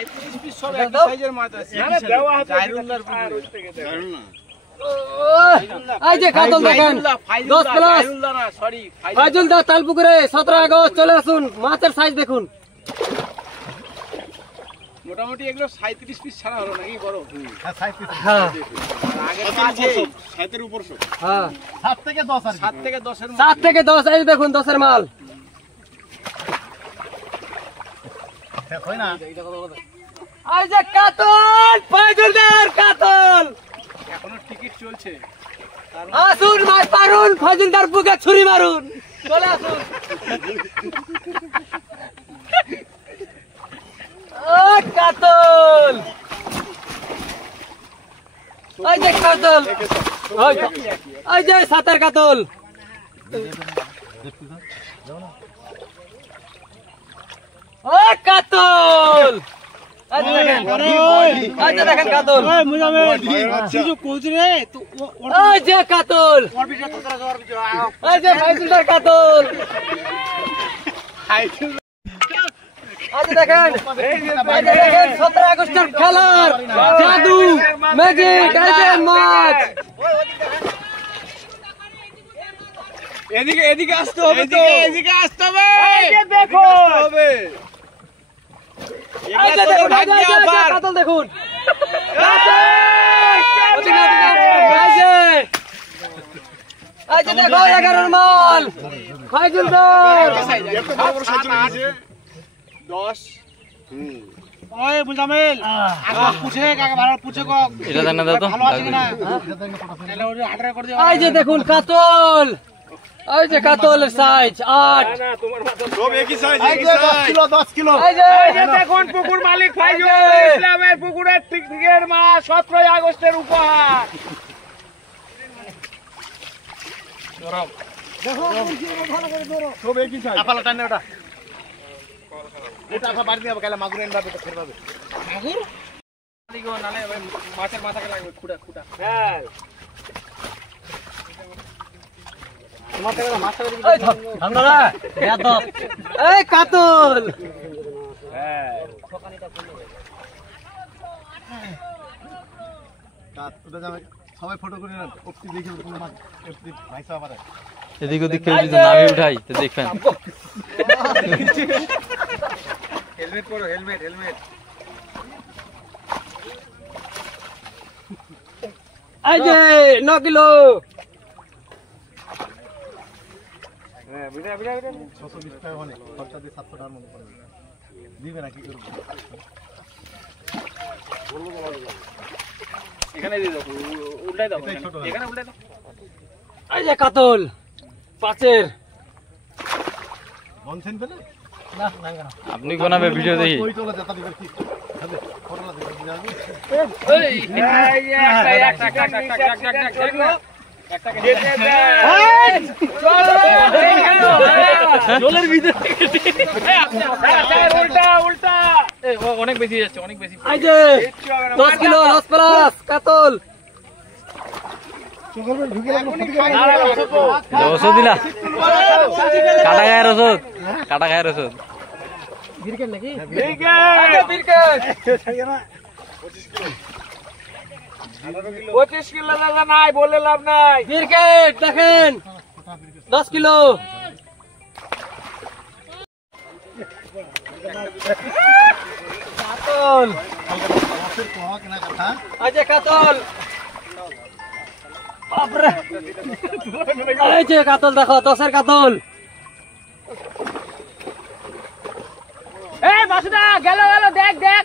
37 piece সব একই সাইজের মাছ আছে। না দেওয়া আছে জাইরুল্লাহর পুকুরে। জাইরুল না। এই যে কাতল দেখেন 10 প্লাস জাইরুল্লাহ না সরি ফাইজুল দা তাল পুকুরে 17 আগস্ট চলে আসুন। মাছের সাইজ দেখুন। মোটামুটি এগুলো 37 পিস ছাড়া হলো নাকি বড়? হ্যাঁ 37। হ্যাঁ আগের মাছে 7 এর উপর 100। হ্যাঁ 7 থেকে 10 আর 7 থেকে 10 এর 7 থেকে 10 এই দেখুন 10 এর মাল। হয় না। এই যে কাতল ফাইজুল দার কাতল এখনো টিকিট চলছে। আসুন মাছ পারুন ফাইজুল দার বুকে ছুরি মারুন চলে আসুন। ও কাতল এই যে কাতল এই যে সাতার কাতল ও কাতল এই যে দেখেন এই যে দেখেন কাতল এই যে কাতল এই যে ফাইজুলদার কাতল আজ দেখেন 17 আগস্টের খেলার জাদু ম্যাজিক আইটেম মাছ। এদিকে আসতে হবে তো, এদিকে আসতে হবে। এই যে দেখো হবে। এই যে দেখুন কাতল দেখুন এই যে দেখো 11 মাল ফাইজুলদার 10 ওই মুজামিল আগে পুছে কাকে ভালো পুছে কো এটা দেন না দাও তো ভালো আছে কিনা তাহলে ওই অর্ডার করে দিও। এই যে দেখুন কাতল এই যে কাতলের সাইজ 8 না তোমার মাথা সব একই সাইজ এই যে 10 কিলো 10 কিলো এই যে দেখুন পুকুর মালিক ফাইজুল ইসলামের পুকুরের পিকনিকের মাছ 17 আগস্টের উপহার। সব একই সাইজ। আপালা টানে ওটা এটা আপা বাড়ি দিয়ে কালে মাগুর এনবা এটা ফেরবাবে মাগুর দিগো নালে মাছের মাথাকে লাগবে খুঁটা খুঁটা। হ্যাঁ এই কাতল সবাই ফটো করে নেন অপটি দেখে মাছ অপটি ভাইসা পারে এদিক ওদিক কেউ যদি নামে উঠাই তো দেখবেন। হেলমেট পরো হেলমেট হেলমেট। এই যে 9 কিলো হ্যাঁ বিড়া বিড়া বিড়া 620 টাকা অনেক খরচা দিয়ে 700 টাকার মতো পড়বে দিবে না কি করব এখানে দিয়ে দাও উল্টাই দাও এখানে উল্টাই দাও। এই যে কাতল 5-এর বনছেন পেলে না না কেন আপনি কোনাবে ভিডিও দেখি ওই তোলা যেটা দিবে কি হবে করলা দিবে কি যাবে এই একটা জলের ভিতরে উল্টা উল্টা অনেক বেশি যাচ্ছে অনেক বেশি। এই যে 10 কিলো 10 প্লাস কাতল ওষুধ দিলা কাটা গায়ের ওষুধ বিরকেট নাকি বিরকেট 25 কিলো দাদা নাই বলে লাভ নাই। বিরকেট দেখেন 10 কিলো কাতল মাছের কোয়া কেনা কথা এই যে কাতল বাপরে এই যে কাতল দেখো 10-এর কাতল এই বাসুদা গেল গেল দেখ দেখ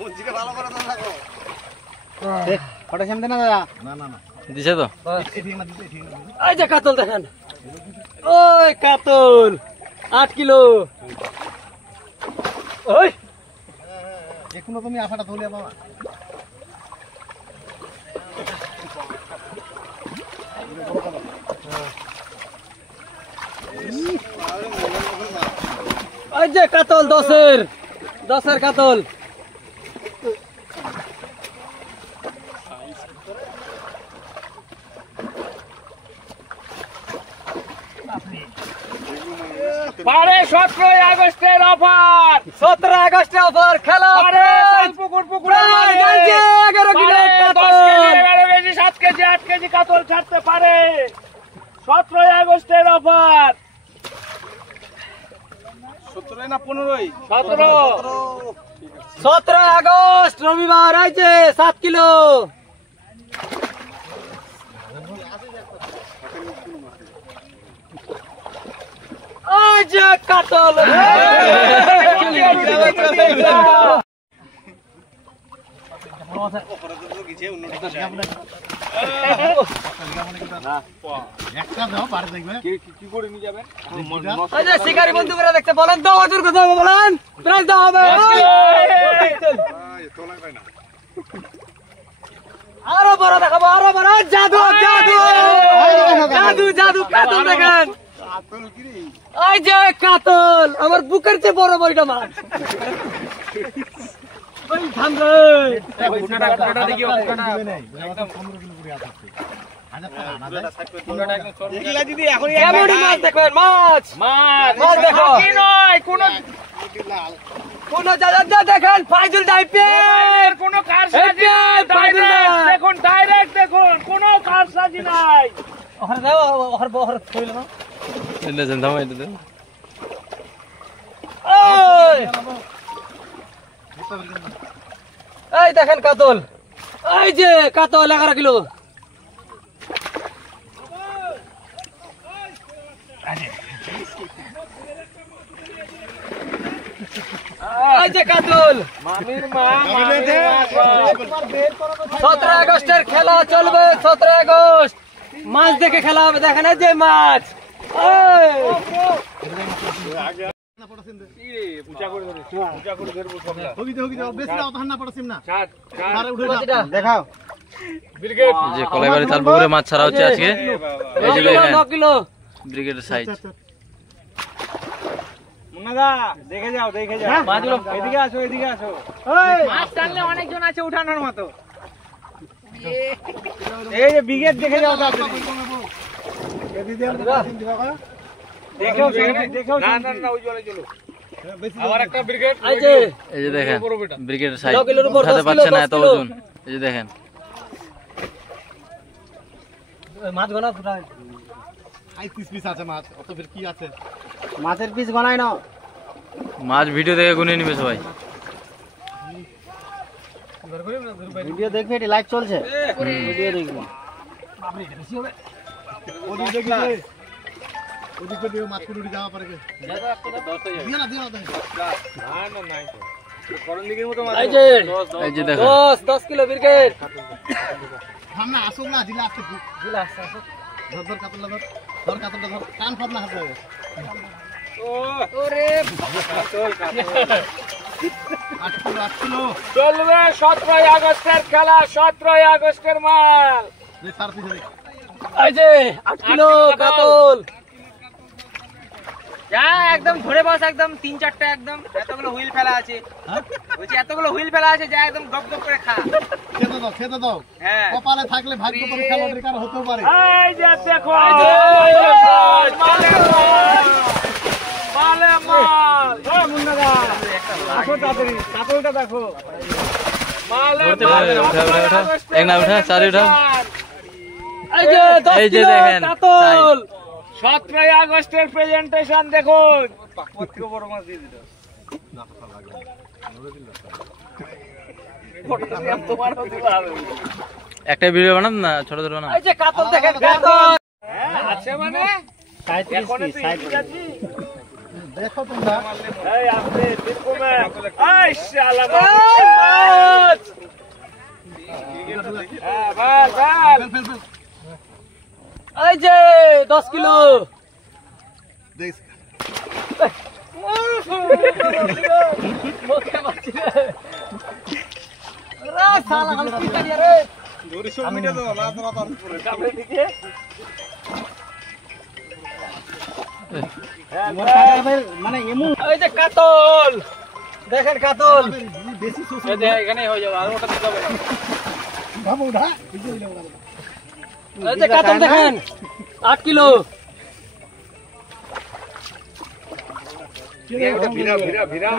মঞ্জিকে ভালো করে দাও রাখো ফটো সামনে না দাদা না না না দিছে তো এদিকে না দিতে ঠিক না এই যে কাতল দেখেন ওই কাতল 8 কিলো ওই এখনো তুমি আশাটা ধরে বাবা এই যে কাতল 10-এর কাতল পারে 17 আগস্টের অফার 17 আগস্টে অফার খেলা পারে পুকুর পুকুরের মালিক 11 কিলো পারে 10 কাতল কেজি 11 কেজি 7 কেজি 8 কেজি কাতল ছাড়তে পারে 17 আগস্টের অফার 17 না 15ই 17 17 আগস্ট রবিবার আইছে 7 কিলো আজ কাতল একটা দাও পারে দেখবে কি করে নিয়ে যাবেন আজ শিকারী বন্ধুরা দেখতে বলেন দাও হাজার কথা বলেন প্রাইস দাও হবে আরো বড় দেখাবো আরো বড় জাদু জাদু জাদু জাদু কাতল দেখেন এই যে কাতল আমার বুকের চেয়ে বড় বড়টা মাছ ওই থাম রে ওটা দেখি এগুলা যদি এখন কেমন মাছ দেখবেন মাছ মাছ মাছ দেখো। কি নয় কোন কোন জায়গা দেখেন ফাইজুল টাইপের কোন কারসাজি নাই ডাইরেক্ট দেখুন ডাইরেক্ট দেখুন কোন কারসাজি নাই ওখানে দাও ওখানে থইল না এটা দেন দাও এটা দেন এই দেখেন কাতল এই যে কাতল 11 কিলো এই যে কাতল মামির মা 17 আগস্টের খেলা চলবে 17 আগস্ট মাছ দেখে খেলা হবে দেখেন এই যে মাছ পূজা করে ধরে পূজা করে ধরবো সবটা হগি দাও বেশি দাও তাহার না পড়ছিম না ছাড় আরে উঠে এটা দেখাও ব্রিগেড এই যে কলাইবাড়ি তার পুকুরে মাছ ছাড়া হচ্ছে আজকে এই যে দেখেন 9 কিলো ব্রিগেডের সাইজ মুন্নাদা দেখে যাও মাছগুলো এদিকে আসো মাছ টানলে অনেকজন আছে উঠানোর মতো এই যে ব্রিগেড দেখে যাও দেখো না ওই জলে চলো আবার একটা ব্রিগেড এই যে দেখেন ব্রিগেডের সাইজ 9 কিলোর উপর, উঠাতে 10 পারছে কিলো, না 10 এত কিলো। ওজন এই যে দেখেন মাছ গোনা ফুটাই 35 পিস আছে মাছ অত ফের কি আছে মাছের পিস বানাই না মাছ ভিডিও দেখে গুনে নিবে সবাই ভিডিও দেখবে এটি লাইভ চলছে ভিডিও দেখবে ওদিকে দেখি ওদিকে দিও মাছ কুড়ি যাওয়া পারে দিও না নাই করণ দিকের মতো মাছ এই যে এই যে দেখেন 10 কিলো ব্রিগেড সামনে আসুক না দিলে আসছে দিলা ধর কাতল ধর কাতলটা ধর কান ফাট না হাত যাবে ওরে 8 কিলো চলবে 17 আগস্টের খেলা 17 আগস্টের মাল যে 4 পিস আছে এই যে 8 কিলো কাতল যা একদম ধরে বস একদম 3-4টা একদম এতগুলো হুইল ফেলা আছে বলছি এতগুলো হুইল ফেলা আছে যা একদম গপ গপ করে খা খেতে দাও হ্যাঁ কপালে থাকলে ভাগ্য করে খেলোয়াড়ের কার হতেও পারে এই যে দেখো মালে মাল মুন্নাদা দেখো তাড়াতাড়ি কাতলটা দেখো মালে ধরতে পারবে, উঠা, উঠা, উঠা। এক না উঠা, চারি উঠা। এই যে 10 এই যে কিলো দেখেন, কাতল 17 আগস্টের প্রেজেন্টেশন দেখুন কত বড় মাছ দিয়ে দিল একটা ভিডিও বানান না ছোট ছোট বানান এই যে কাতল দেখেন কাতল আছে মানে এখন দেখো তোমরা এই আপনি দিলকুমে এই শালা মাছ হ্যাঁ বল বল ফেল এই যে 10 কিলো দেখ মুখে মাছি রে রে শালা আমি কি করি রে জোরে সব মিটে দাও মাছ ধরা তার উপরে সামনে দিকে মানে এমন এই যে কাতল দেখেন কাতল বেশি সোস এখানে হয়ে যাবে আর ওটা দিতে হবে না ভাবো উঠা এই যে কাতল দেখেন 8 কিলো ভিড়া ভিড়া ভিড়া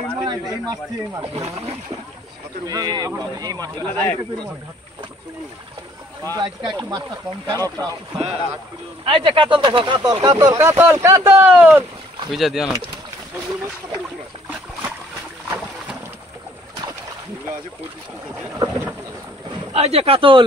এই মাছ এই মাছগুলো দেখ আজকে একটু মাছটা কম খাও এই যে কাতল দেখো কাতল কাতল কাতল কাতল বুঝা দিও না এই যে কাতল